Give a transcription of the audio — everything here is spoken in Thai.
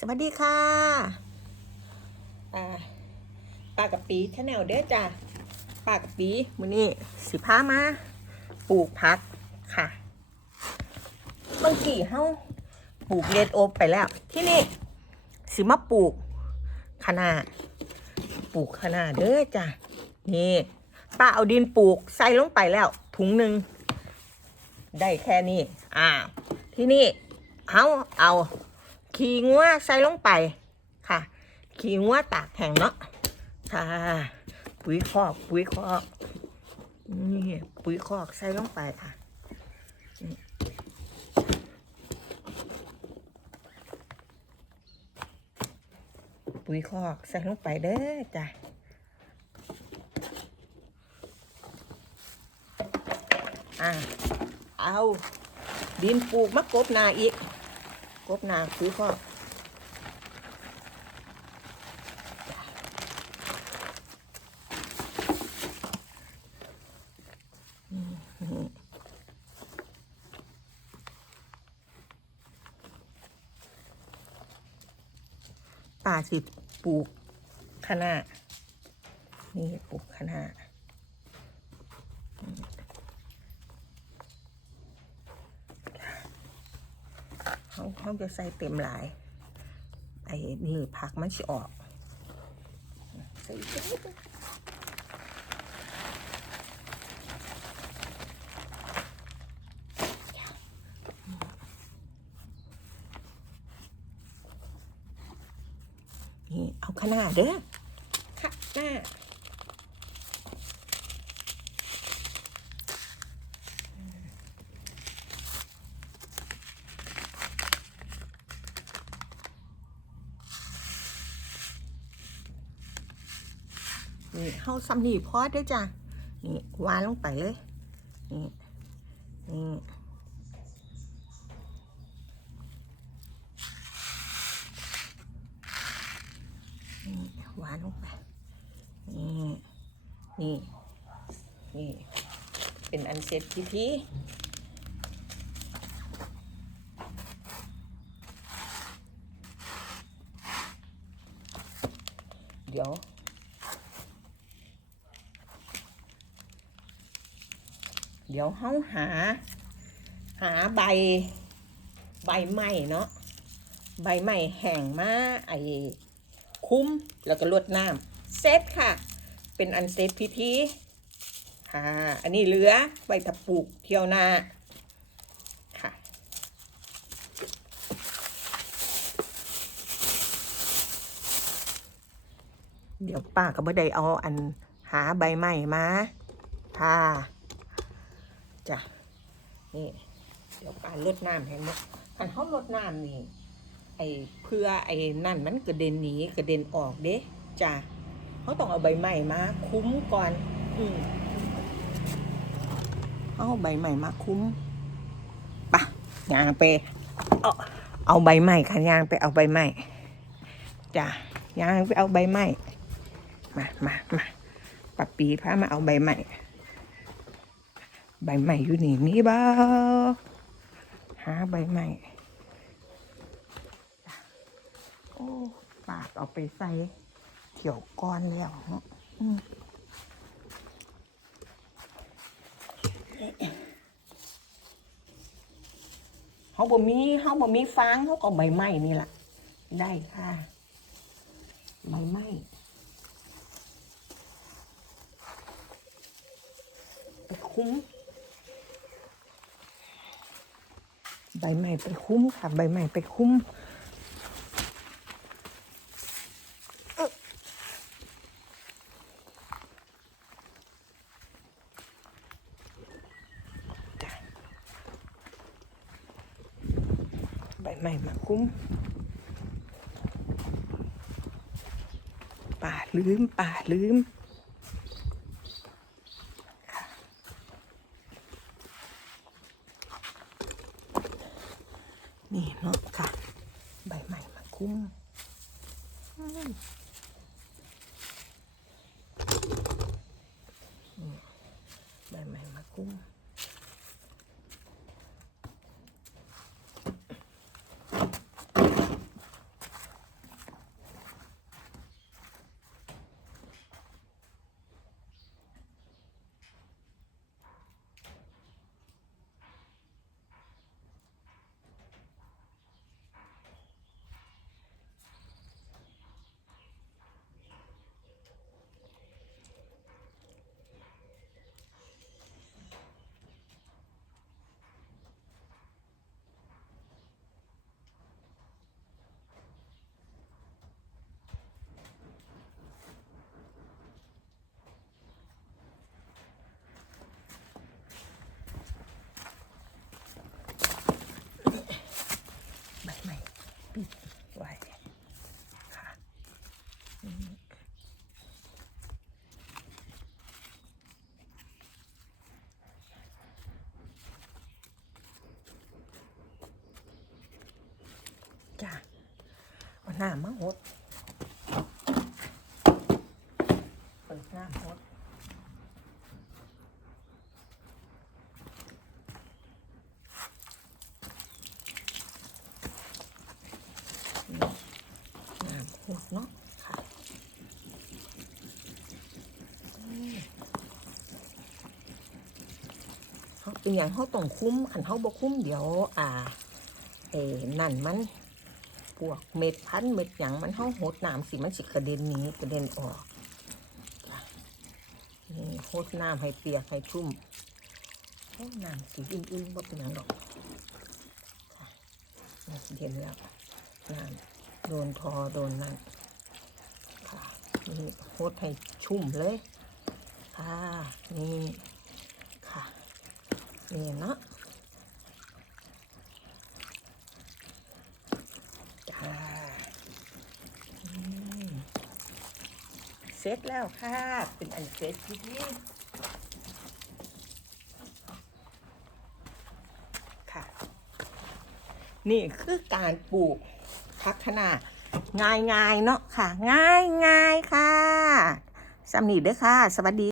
สวัสดีค่ะอ่าปลากับปีชาแนลเด้อจ้ะปลากับปีมื้อนี้สิพามาปลูกผักค่ะบางทีเฮาปลูกเลดโอไปแล้ว ที่นี่สิมาปลูกคะนาปลูกคะนาเด้อจ้ะนี่ป้าเอาดินปลูกใส่ลงไปแล้วถุงหนึ่งได้แค่นี้อ่าที่นี่เอาเอา ขี้งัวใส่ลงไปค่ะ ขี้งัวตากแห้งเนาะค่ะปุ๋ยคอกปุ๋ยคอกนี่ปุ๋ยคอกใส่ลงไปค่ะปุ๋ยคอกใส่ลงไปเด้อจ้ะอะเอาดินปลูกมะกบนาอีก กบนาปุ๋ยคอกป่าสิปลูกคะน้านี่ปลูกคะน้า เขาจะใส่เต็มหลาย ไอ้นี่ผักมันสิออกใส่นี่เอาขนาดเด้อค่ะหน้า นี่เข้าซ้ำนี่พอได้อจ้ะนี่วางลงไปเลยนี่นี่วางลงไป นี่ นี่ นี่ เป็นอันเสร็จพิธีเดี๋ยว เดี๋ยวเฮาหา หาใบ ใบไม้เนาะใบไม้แห้งมาไอ้คุ้มแล้วก็ลวดน้ำเซตค่ะ เป็นอันเซตพิธีค่ะ อันนี้เหลือใบตะปูกเที่ยวหน้าค่ะ เดี๋ยวป้าก็บ่ได้เอาอันหาใบไม้มาค่ะ จ้ะนี่เดี๋ยวป้าลดน้ำให้หมดคันเขาลดน้ำนี่ไอ้เพื่อไอ้นั่นมันกระเด็นหนีกระเด็นออกเด้จ้ะเขาต้องเอาใบใหม่มาคุ้มก่อน อืมเอาใบใหม่มาคุ้มปะยางไปเอาเอาใบใหม่ค่ะยางไปเอาใบใหม่จ้ะยางไปเอาใบใหม่มามามาปะปีพามาเอาใบใหม่ ใบใหม่อยู่นี่มีบ่หาใบใหม่โอ้ปากเอาไปใส่เถี่ยวก้อนแล้วเขาบ่มีเขาบ่มีฟางเขาก็ใบไม้นี่แหละได้ค่ะใบไม้ไปคุ้ม ใบไม้ไปคุ้มค่ะใบไม้ไปคุ้มใบใหม่มาคุ้มป่าลืมป่าลืม นี่เนาะค่ะ ใบใหม่มาคุ้ม ปิดไว้ค่ะจ้ะวันหน้ามาหด เป็นอย่างเขาต้องคุ้มขันเขาบ่คุ้มเดี๋ยว อ่าเออนั่นมันพวกเม็ดพันเม็ดหยังมันเฮาโหดน้ำสิมันสิกระเด็นนี้กระเด็นออกนี่โหดน้ำให้เปียกให้ชุ่มโอ้น้ำสีอื่นๆบ่เป็นหยังดอกค่ะนี่เย็นแล้วน้ำโดนทอโดนนั่นค่ะนี่โหดให้ชุ่มเลย ค่ะ นี่ นี่เนาะจ้าอืมเสร็จแล้วค่ะ เป็นอันเสร็จพิธีค่ะ นี่คือการปลูกพักขนาง่ายๆเนาะค่ะ ง่ายๆค่ะสำนีเด้อค่ะ สวัสดี